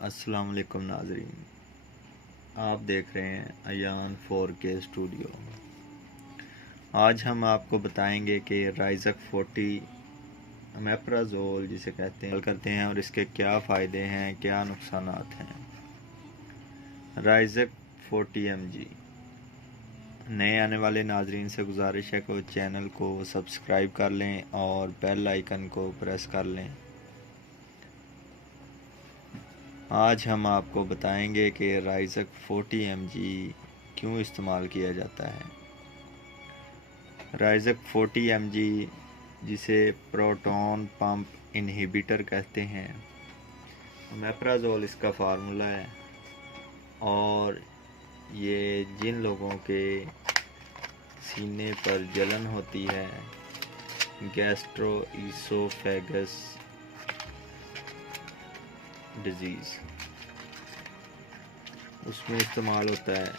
अस्सलाम वालेकुम नाज़रीन, आप देख रहे हैं अयान 4K स्टूडियो। आज हम आपको बताएंगे कि राइज़क 40 अमेप्राज़ोल जिसे कहते हैं और इसके क्या फ़ायदे हैं, क्या नुकसानात हैं। राइज़क 40 mg। नए आने वाले नाजरीन से गुजारिश है कि चैनल को सब्सक्राइब कर लें और बेल आइकन को प्रेस कर लें। आज हम आपको बताएंगे कि राइज़क 40 mg क्यों इस्तेमाल किया जाता है। राइज़क 40 mg जिसे प्रोटॉन पंप इनहिबिटर कहते हैं, अमेप्राज़ोल इसका फार्मूला है। और ये जिन लोगों के सीने पर जलन होती है, गैस्ट्रोइसोफेगस डिजीज़, उसमें इस्तेमाल होता है।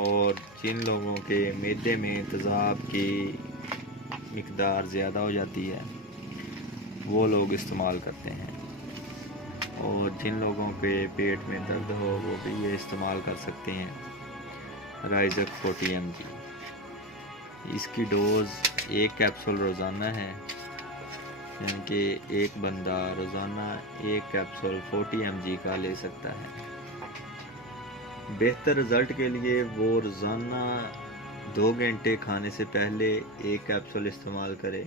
और जिन लोगों के मैदे में तेज़ाब की मिक़दार ज़्यादा हो जाती है, वो लोग इस्तेमाल करते हैं। और जिन लोगों के पेट में दर्द हो, वो भी ये इस्तेमाल कर सकते हैं। राइज़क 40 mg इसकी डोज़ 1 कैप्सूल रोज़ाना है, यानी कि एक बंदा रोज़ाना 1 कैप्सूल 40 mg का ले सकता है। बेहतर रिज़ल्ट के लिए वो रोज़ाना 2 घंटे खाने से पहले 1 कैप्सूल इस्तेमाल करें,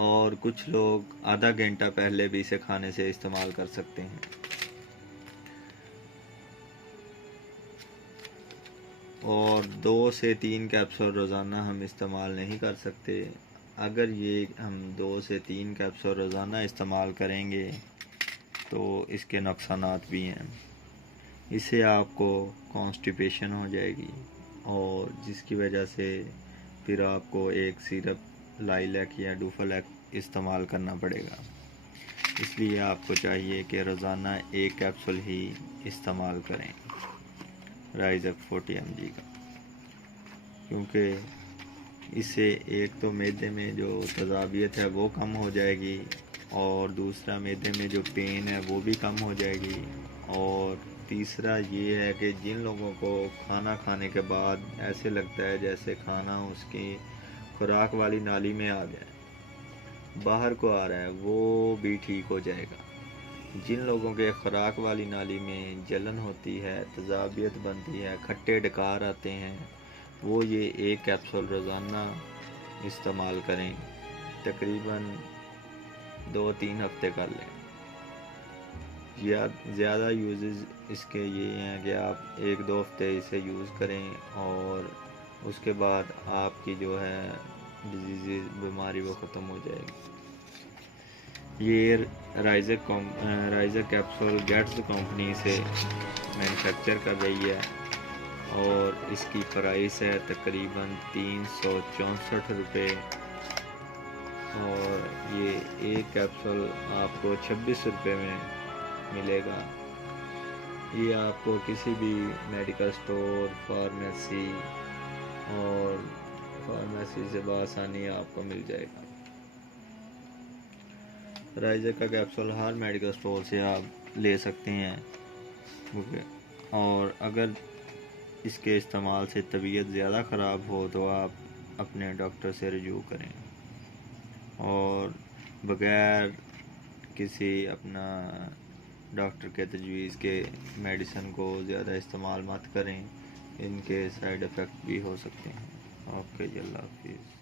और कुछ लोग आधा घंटा पहले भी इसे खाने से इस्तेमाल कर सकते हैं। और 2 से 3 कैप्सूल रोज़ाना हम इस्तेमाल नहीं कर सकते। अगर ये हम 2 से 3 कैप्सूल रोज़ाना इस्तेमाल करेंगे तो इसके नुकसानात भी हैं। इससे आपको कॉन्स्टिपेशन हो जाएगी, और जिसकी वजह से फिर आपको एक सिरप लाइलैक या डूफालैक इस्तेमाल करना पड़ेगा। इसलिए आपको चाहिए कि रोज़ाना 1 कैप्सूल ही इस्तेमाल करें राइज़क 40 mg का, क्योंकि इससे एक तो मैदे में जो तेज़ाबियत है वो कम हो जाएगी, और दूसरा मैदे में जो पेन है वो भी कम हो जाएगी। और तीसरा ये है कि जिन लोगों को खाना खाने के बाद ऐसे लगता है जैसे खाना उसकी खुराक वाली नाली में आ गया है, बाहर को आ रहा है, वो भी ठीक हो जाएगा। जिन लोगों के खुराक वाली नाली में जलन होती है, तेज़ाबियत बनती है, खट्टे डकार आते हैं, वो ये 1 कैप्सूल रोज़ाना इस्तेमाल करें। तकरीबन 2-3 हफ्ते कर लें। ज़्यादा यूजेस इसके ये हैं कि आप 1-2 हफ्ते इसे यूज़ करें, और उसके बाद आपकी जो है डिजीज़ बीमारी वो ख़त्म हो जाएगी। ये राइज़क कैप्सूल गेट्स कंपनी से मैन्युफैक्चर कर रही है, और इसकी प्राइस है तकरीबन 364 रुपये। और ये 1 कैप्सूल आपको 26 रुपये में मिलेगा। ये आपको किसी भी मेडिकल स्टोर, फार्मेसी से बआसानी आपको मिल जाएगा। राइज़क का कैप्सूल हर मेडिकल स्टोर से आप ले सकते हैं। और अगर इसके इस्तेमाल से तबीयत ज़्यादा ख़राब हो तो आप अपने डॉक्टर से रजू करें, और बग़ैर किसी अपना डॉक्टर के तजवीज़ के मेडिसिन को ज़्यादा इस्तेमाल मत करें। इनके साइड इफ़ेक्ट भी हो सकते हैं। ओके, अल्लाह हाफ़िज़।